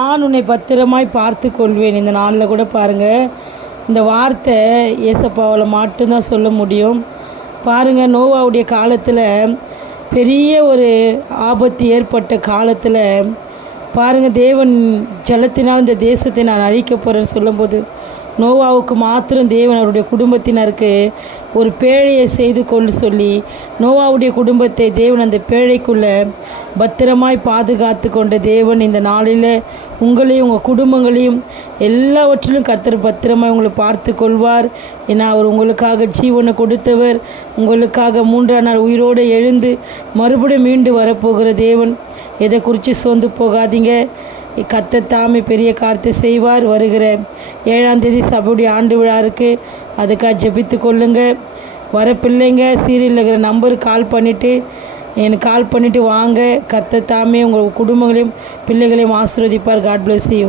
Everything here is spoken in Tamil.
நான் உன்னை பத்திரமாய் பார்த்து கொள்வேன். இந்த நாளில் கூட பாருங்கள், இந்த வார்த்தை ஏசப்பாவால் மட்டும்தான் சொல்ல முடியும். பாருங்கள், நோவாவுடைய காலத்தில் பெரிய ஒரு ஆபத்து ஏற்பட்ட காலத்தில் பாருங்கள், தேவன் ஜலத்தினால் இந்த தேசத்தை நான் அழிக்க போகிறேன்னு சொல்லும்போது நோவாவுக்கு மாத்திரம் தேவன் அவருடைய குடும்பத்தினருக்கு ஒரு பேழையை செய்து கொள்ள சொல்லி நோவாவுடைய குடும்பத்தை தேவன் அந்த பேழைக்குள்ளே பத்திரமாய் பாதுகாத்து கொண்ட தேவன் இந்த நாளில் உங்களையும் உங்கள் குடும்பங்களையும் எல்லாவற்றிலும் கர்த்தர் பத்திரமாய் உங்களை பார்த்து கொள்வார். ஏன்னா அவர் உங்களுக்காக ஜீவனை கொடுத்தவர், உங்களுக்காக 3ஆம் நாள் உயிரோடு எழுந்து மறுபடியும் மீண்டு வரப்போகிற தேவன். எதை குறித்து சோர்ந்து போகாதீங்க. கர்த்தர் தாமே பெரிய காரியத்தை செய்வார். வருகிற 7ஆம் தேதி சபையுடைய ஆண்டு விழா இருக்குது, அதுக்காக ஜெபித்து கொள்ளுங்கள். வர பிள்ளைங்க சீரியலில் இருக்கிற நம்பருக்கு எனக்கு கால் பண்ணிவிட்டு வாங்க. கர்த்தர் தாமே உங்கள் குடும்பங்களையும் பிள்ளைகளையும் ஆசீர்வதிப்பார். God bless you.